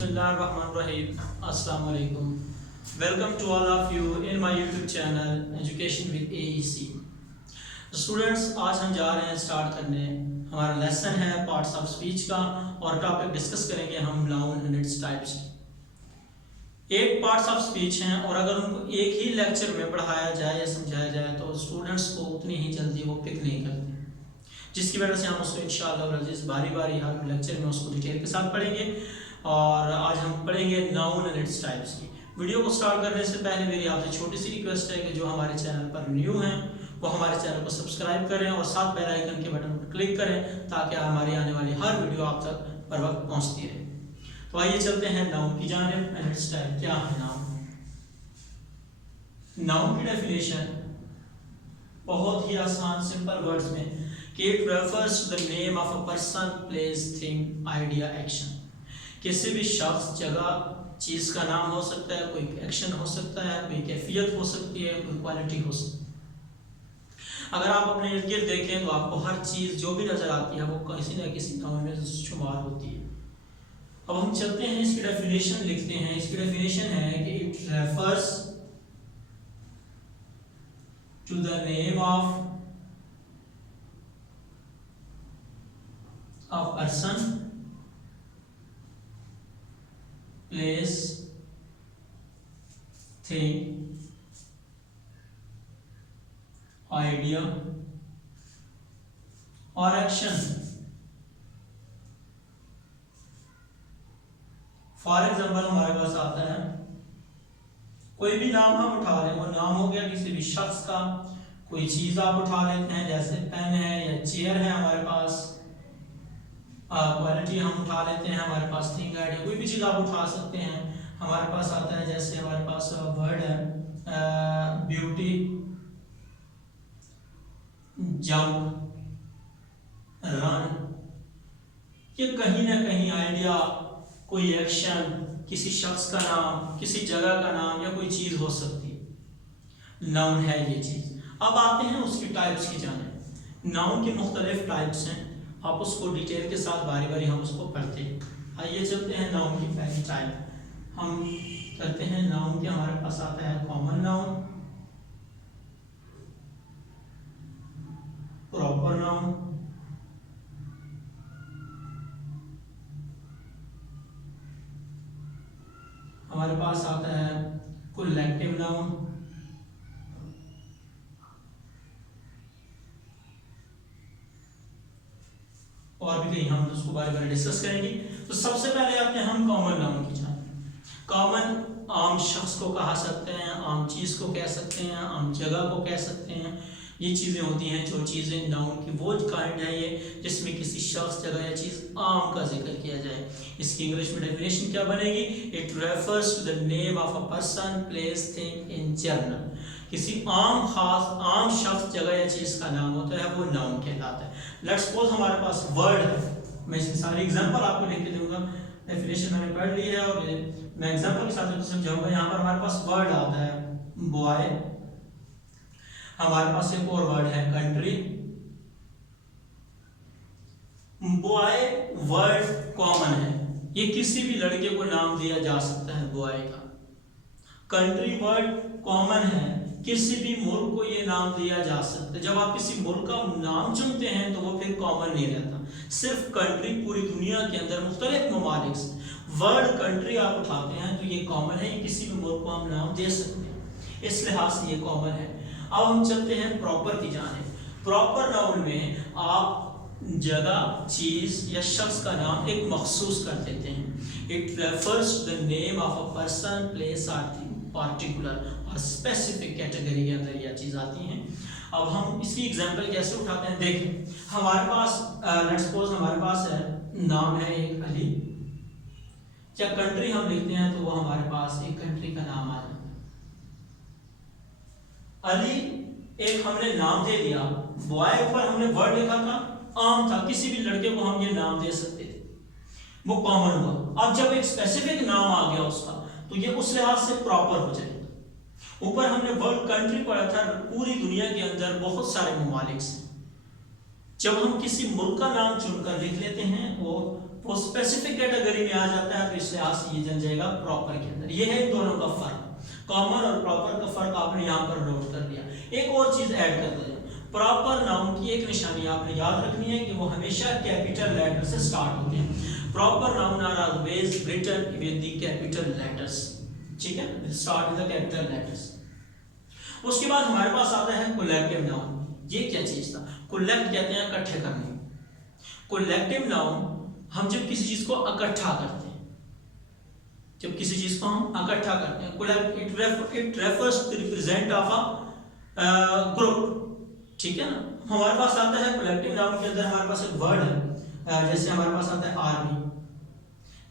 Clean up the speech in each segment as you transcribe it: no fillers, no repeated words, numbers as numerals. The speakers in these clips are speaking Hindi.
Bismillahirrahmanirrahim. Assalamu alaikum. Welcome to all of you in my YouTube channel Education with AEC. Students, आज हम जा रहे हैं स्टार्ट करने हमारा लेसन है पार्ट्स ऑफ स्पीच का और टॉपिक डिस्कस करेंगे हम नाउन एंड इट्स टाइप्स की। एक पार्ट्स ऑफ स्पीच हैं और अगर उनको एक ही लेक्चर में पढ़ाया जाए या समझाया जाए तो स्टूडेंट्स को उतनी ही जल्दी वो पिक नहीं करते, जिसकी वजह से हम उसको इंशाअल्लाह अज़ीज़ बारी बारी हर लेक्चर में उसको डिटेल के साथ पढ़ेंगे। और आज हम पढ़ेंगे नाउन एंड इट्स टाइप्स की। वीडियो को स्टार्ट करने से पहले मेरी आपसे छोटी सी रिक्वेस्ट है कि जो हमारे चैनल पर न्यू हैं वो हमारे चैनल को सब्सक्राइब करें और साथ बेल आइकन के बटन पर क्लिक करें ताकि हमारी आने वाली हर वीडियो आप तक पर वक्त पहुंचती रहे। तो आइए चलते हैं नाउन की जानिब। एंड इट्स टाइप क्या है नाउन? नाउन की डेफिनेशन बहुत ही आसान सिंपल वर्ड्स में कि it refers to the name of a person, place, thing, idea, action. किसी भी शख्स, जगह, चीज़ का नाम हो सकता है, कोई एक्शन हो सकता है, कोई कैफियत हो सकती है, कोई क्वालिटी हो सकती है। अगर आप अपने इर्द गिर्द देखें तो आपको हर चीज़ जो भी नज़र आती है वो किसी न किसी नाउन में शुमार होती है। अब हम चलते हैं इसकी डेफिनेशन लिखते हैं। इसकी डेफिनेशन है कि it refers to the name of a person, place, thing, idea और एक्शन। फॉर एग्जाम्पल हमारे पास आता है कोई भी नाम हम उठा लें, वो नाम हो गया किसी भी शख्स का। कोई चीज आप उठा लेते हैं जैसे पेन है या चेयर है हमारे पास। क्वालिटी हम उठा लेते हैं हमारे पास थिंग, आइडिया, कोई भी चीज़ आप उठा सकते हैं। हमारे पास आता है जैसे हमारे पास वर्ड है ब्यूटी, जंप, रन। ये कहीं ना कहीं आइडिया, कोई एक्शन, किसी शख्स का नाम, किसी जगह का नाम या कोई चीज़ हो सकती है। नाउन है ये चीज़। अब आते हैं उसकी टाइप्स की जाने। नाउन के मुख्तलिफ टाइप्स हैं, आप उसको डिटेल के साथ बारी बारी हम उसको पढ़ते हैं। आइए चलते हैं नाउन की पहली टाइप। हम करते हैं नाउन के, हमारे पास आता है कॉमन नाउन, प्रॉपर नाउन, हमारे पास आता है कलेक्टिव नाउन, और भी कहीं हम उसको बारे बारे डिस्कस करेंगे। तो सबसे पहले आते हैं हम कॉमन नाउन की जानिब। कॉमन आम शख्स को कहा सकते हैं, आम चीज़ को कह सकते हैं, आम जगह को कह सकते हैं। ये चीज़ें होती हैं जो चीज़ें नाउन की वो काइंड है ये जिसमें किसी शख्स, जगह या चीज़ आम का जिक्र किया जाए। इसकी इंग्लिश में डेफिनेशन क्या बनेगी? It refers to the name of a person, place, thing in general. किसी आम खास आम शख्स, जगह या चीज़ का नाम होता है वो नाउन कहलाता है। लेट्स सपोज हमारे पास वर्ड है, मैं इसकी सारी एग्जांपल आपको लिख के दूंगा। डेफिनेशन मैंने पढ़ ली है और मैं एग्जांपल के साथ समझाऊंगा। यहाँ पर हमारे पास वर्ड आता है बॉय, हमारे पास एक और वर्ड है कंट्री। बॉय वर्ड कॉमन है, ये किसी भी लड़के को नाम दिया जा सकता है बॉय का। कंट्री वर्ड कॉमन है, किसी भी मुल्क को ये नाम दिया जा सकता है। जब आप किसी मुल्क का नाम चुनते हैं तो वो फिर कॉमन नहीं रहता। सिर्फ कंट्री पूरी दुनिया के अंदर मुख्तलिफ ममालिक से वर्ड कंट्री आप उठाते हैं तो ये कॉमन है, ये किसी भी मुल्क को हम नाम दे सकते हैं, इस लिहाज से ये कॉमन है। अब हम चलते हैं प्रॉपर की जानिब। प्रॉपर नाउन में आप जगह, चीज़ या शख्स का नाम एक मखसूस कर देते हैं। It refers to the name of a person, place और पार्टिकुलर और स्पेसिफिक कैटेगरी के अंदर यह चीज़ आती हैं। अब हम इसकी एग्जांपल कैसे उठाते हैं देखें। हमारे पास लेट्स सपोज हमारे पास है नाम है एक अली, या कंट्री हम लिखते हैं तो वो हमारे पास एक कंट्री का नाम आ जाता है अली। एक हमने नाम दे दिया, बॉय ऊपर हमने वर्ड लिखा था, आम था, किसी भी लड़के को हम ये नाम दे सकते थे, वो कॉमन हुआ। अब जब एक स्पेसिफिक नाम आ गया उसका तो ये उस लिहाज से प्रॉपर हो जाएगा। ऊपर हमने वर्ड कंट्री पढ़ा था, पूरी दुनिया के अंदर बहुत सारे ममालिक हैं। जब हम किसी मुल्क का नाम चुनकर लिख लेते हैं वो वो स्पेसिफिक कैटेगरी में आ जाता है, तो इस लिहाज से ये जन जाएगा प्रॉपर के अंदर। ये है इन दोनों का फर्क, कॉमन और प्रॉपर का फर्क आपने यहाँ पर नोट कर लिया। एक और चीज ऐड कर दिया, प्रॉपर नाउन की एक निशानी आपने याद रखनी है कि वो हमेशा कैपिटल लेटर से स्टार्ट होते हैं। Proper noun are always written with the capital letters, ठीक है, start with the capital letters. उसके बाद हमारे पास आता है कोलेक्टिव नाउन। ये क्या चीज था? कोलेक्ट कहते हैं इकट्ठे करने। कोलेक्टिव नाउन हम जब किसी चीज को इकट्ठा करते हैं, जब किसी चीज को हम इकट्ठा करते हैं, collect it refers to represent of a group, ठीक है ना। हमारे पास आता है कोलेक्टिव नाउन के अंदर हमारे पास एक वर्ड है, जैसे हमारे पास आता है आर्मी,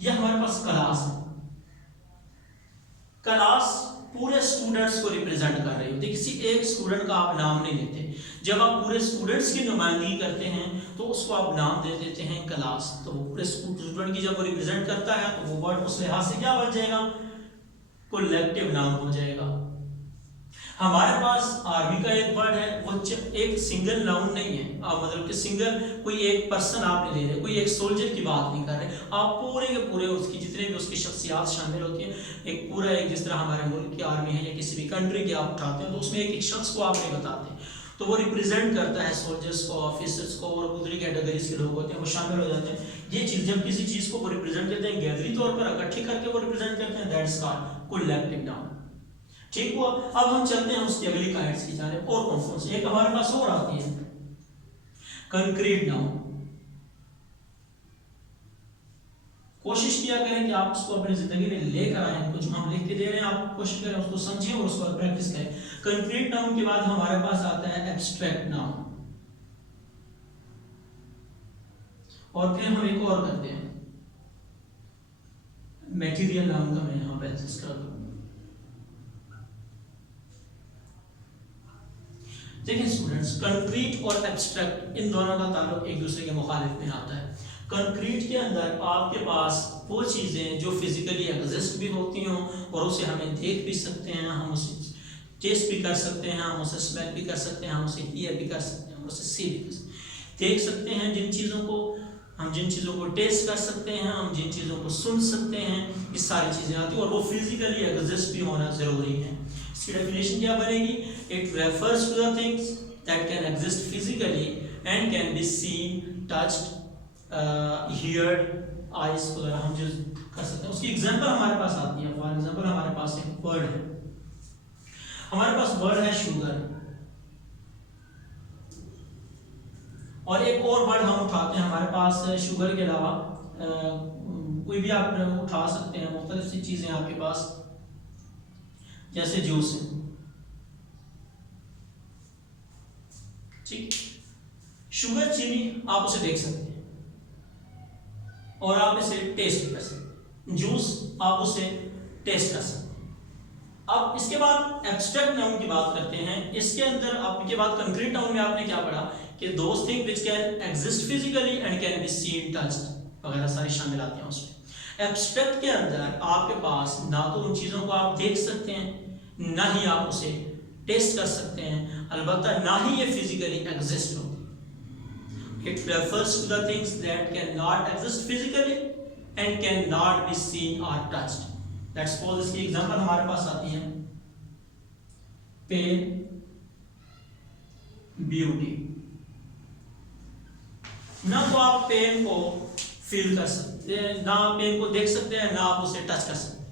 ये हमारे पास क्लास है। क्लास पूरे स्टूडेंट्स को रिप्रेजेंट कर रही होती है, किसी एक स्टूडेंट का आप नाम नहीं लेते। जब आप पूरे स्टूडेंट्स की नुमाइंदगी करते हैं तो उसको आप नाम दे देते हैं क्लास। तो वो पूरे स्टूडेंट की जब वो रिप्रेजेंट करता है तो वो वर्ड उस लिहाज से क्या बन जाएगा? कोलेक्टिव नाउन हो जाएगा। हमारे पास आर्मी का एक वर्ड है, वो एक सिंगल नाउन नहीं है, आप मतलब कि सिंगल कोई एक पर्सन आप नहीं ले रहे, कोई एक सोल्जर की बात नहीं कर रहे, आप पूरे के पूरे उसकी जितने भी उसकी शख्सियात शामिल होती है, एक पूरा एक जिस तरह हमारे मुल्क की आर्मी है या किसी भी कंट्री की आप उठाते हैं तो उसमें एक एक शख्स को आप नहीं बताते, तो वो रिप्रेजेंट करता है सोल्जर्स को, ऑफिसर्स को, और दूसरी कैटेगरीज के लोग होते हैं वो शामिल हो जाते हैं। ये चीज जब किसी चीज को वो रिप्रेजेंट करते हैं गैदरी तौर पर इकट्ठी करके वो रिप्रेजेंट करते हैं, दैट्स कॉल्ड कोलेक्टिव नाउन। ठीक हुआ। अब हम चलते हैं उसकी अगली काइंड्स की जानिब। और कौन कौन सी? एक हमारे पास और आती है कंक्रीट नाउन। कोशिश किया करें कि आप उसको अपनी जिंदगी में लेकर आए, कुछ हम लिख के दे रहे हैं, आप कोशिश करें उसको समझें और उसको प्रैक्टिस करें। कंक्रीट नाउन के बाद हमारे पास आता है एब्स्ट्रैक्ट नाउन, और फिर हम एक और करते हैं मटेरियल नाउन का मैं यहां पर एडजस्ट कर दूं। देखिए स्टूडेंट्स, कंक्रीट और एब्स्ट्रैक्ट इन दोनों का ताल्लुक एक दूसरे के मुखालिफ में आता है। कंक्रीट के अंदर आपके पास वो चीज़ें जो फिजिकली एग्जिस्ट भी होती हों और उसे हमें देख भी सकते हैं, हम उसे टेस्ट भी कर सकते हैं, हम उसे स्मेल भी कर सकते हैं, हम उसे हियर भी कर सकते हैं, हम उसे सी भी कर सकते हैं, देख सकते हैं जिन चीज़ों को, हम जिन चीज़ों को टेस्ट कर सकते हैं, हम जिन चीज़ों को सुन सकते हैं, ये सारी चीज़ें आती हैं और वो फिजिकली एग्जिस्ट भी होना ज़रूरी है। इसकी डेफिनेशन क्या बनेगी? It refers to the things that can exist physically and can be seen, touched, heard, eyes वगैरह हम जो कर सकते हैं। उसकी एग्जांपल हमारे पास आती है। फॉर एग्जांपल हमारे पास एक वर्ड है, हमारे पास वर्ड है शुगर, और एक और वर्ड हम उठाते हैं हमारे पास शुगर के अलावा कोई भी आप उठा सकते हैं, मुख्तलिफ सी चीजें आपके पास, जैसे जूस है, ठीक। शुगर, चीनी आप उसे देख सकते हैं और आप इसे टेस्ट कर सकते हैं, जूस आप उसे टेस्ट कर सकते हैं। अब इसके बाद एब्स्ट्रैक्ट नाउन की बात करते हैं। इसके अंदर आपके बाद कंक्रीट नाउन में आपने क्या पढ़ा कि those thing which can exist physically and can be seen, touched वगैरह सारी शामिल आती हैं उसमें। एब्स्ट्रैक्ट के अंदर आपके पास ना तो उन चीज़ों को आप देख सकते हैं, ना ही आप उसे टेस्ट कर सकते हैं, अलबत्ता ना ही ये फिजिकली एग्जिस्ट होती। It refers to the things that cannot exist physically and cannot be seen or touched. Let's suppose इसकी एग्जांपल हमारे पास आती है पेन, ब्यूटी। ना तो आप पेन को फील कर सकते हैं, ना आप पेन को देख सकते हैं, ना आप उसे टच कर सकते हैं।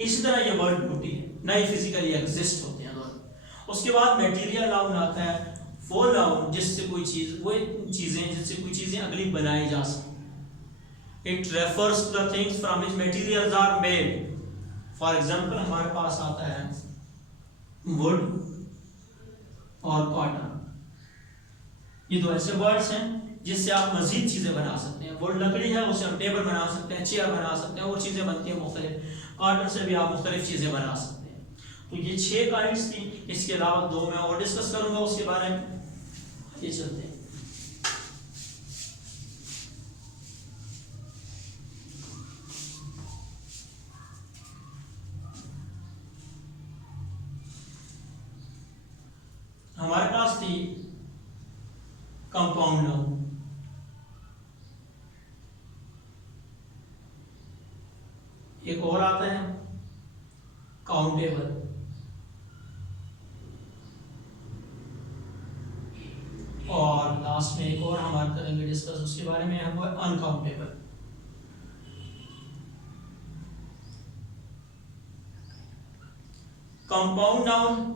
इसी तरह ये वर्ड ब्यूटी है, ना ही फिजिकली एग्जिस्ट होते हैं दोनों। उसके बाद मटेरियल नाउन आता है, वो नाउन जिससे कोई चीज, वो चीजें जिससे कोई चीजें अगली बनाई जा सके। It refers to the things from which materials are made. For example हमारे पास आता है वुड और कॉटन, ये दो ऐसे वर्ड्स हैं जिससे आप मजीद चीजें बना सकते हैं। वुड लकड़ी है, उससे हम टेबल बना सकते हैं, चेयर बना सकते हैं, और चीजें बनती हैं मुख्तलिफ। कॉटन से भी आप मुख्तलिफ चीजें बना सकते हैं। तो ये 6 काइंड्स थी, इसके अलावा 2 मैं और डिस्कस करूंगा उसके बारे में। ये चलते हैं। हमारे पास थी कंपाउंड नाउन। एक और आता है काउंटेबल, और लास्ट में एक और हम करेंगे डिस्कस उसके बारे में, है वो अनकाउंटेबल। कंपाउंड नाउन,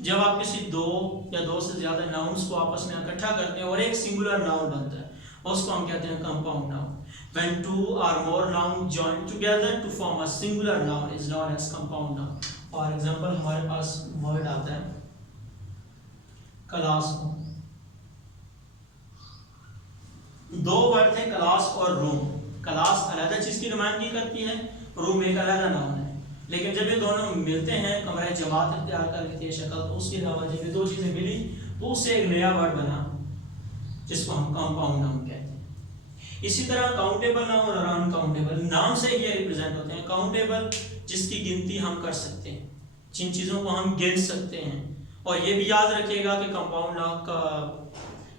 जब आप किसी दो या दो से ज्यादा नाउन्स को आपस में इकट्ठा करते हैं और एक सिंगुलर नाउन बनता है, उसको हम कहते हैं compound noun. When two or more nouns join together to form a singular noun is known as compound noun. For example, हमारे पास वर्ड आता है क्लास को, दो वर्ड थे क्लास और रूम। क्लास अलग चीज की नुमाइंदगी करती है, रूम एक अलग नाउन है, लेकिन जब ये दोनों मिलते हैं, कमरे जमात इख्तियार कर लेती है शक्ल, तो उसके अलावा जब ये दो चीजें मिली तो उससे एक नया वर्ड बना जिसको हम कंपाउंड नाउन कहते हैं। इसी तरह काउंटेबल नाउन और अनकाउंटेबल, नाम से ये रिप्रेजेंट होते हैं। काउंटेबल जिसकी गिनती हम कर सकते हैं, जिन चीज़ों को हम गिन सकते हैं। और ये भी याद रखिएगा कि कंपाउंड नाउन का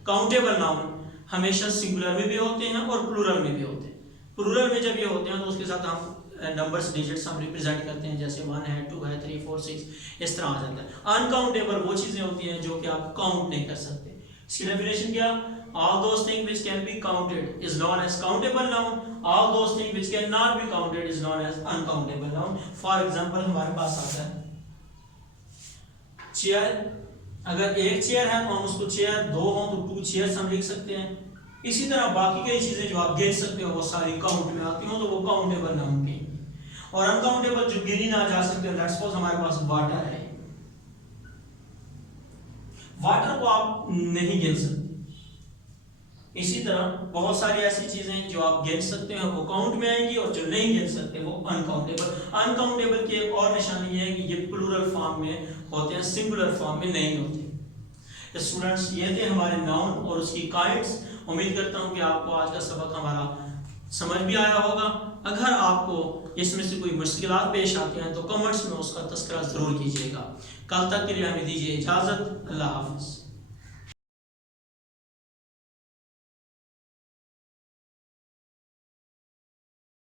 काउंटेबल नाउन हमेशा सिंगुलर में भी होते हैं और प्लूरल में भी होते हैं। प्लूरल में जब ये होते हैं तो उसके साथ हम नंबर्स डिजिट्स हम रिप्रेजेंट करते हैं, जैसे 1 है, 2 है, 3, 4, 6, इस तरह आ जाता है। अनकाउंटेबल वो चीज़ें होती हैं जो कि आप काउंट नहीं कर सकते। इसकी डेफिनेशन क्या? All those things which can be counted is known as countable noun. All those things which cannot be counted is known as uncountable noun. For example, हमारे पास आता है चेयर। अगर एक चेयर है तो हम उसको चेयर, दो हो तो 2 चेयर्स हम लिख सकते हैं। इसी तरह बाकी कई चीजें जो आप गिन सकते हो वो सारी काउंट में आती हो, तो वो काउंटेबल नाउन की। और अनकाउंटेबल जो गिनी ना जा सकते, लेट्स सपोज हमारे पास वाटर है, वाटर को आप नहीं गिन सकते। इसी तरह बहुत सारी ऐसी चीजें जो आप गिन सकते हैं वो काउंट में आएंगी, और जो नहीं गिन सकते वो अनकाउंटेबल। अनकाउंटेबल की एक और निशानी है कि ये प्लूरल फॉर्म में होते हैं, सिंगुलर फॉर्म में नहीं होते। स्टूडेंट्स, ये थे हमारे नाउन और उसकी काइंड्स। उम्मीद करता हूँ कि आपको आज का सबक हमारा समझ भी आया होगा। अगर आपको इसमें से कोई मुश्किलात पेश आती हैं तो कमेंट्स में उसका तज़किरा ज़रूर कीजिएगा। कल तक के लिए हमें दीजिए इजाज़त। अल्लाह हाफ़िज़।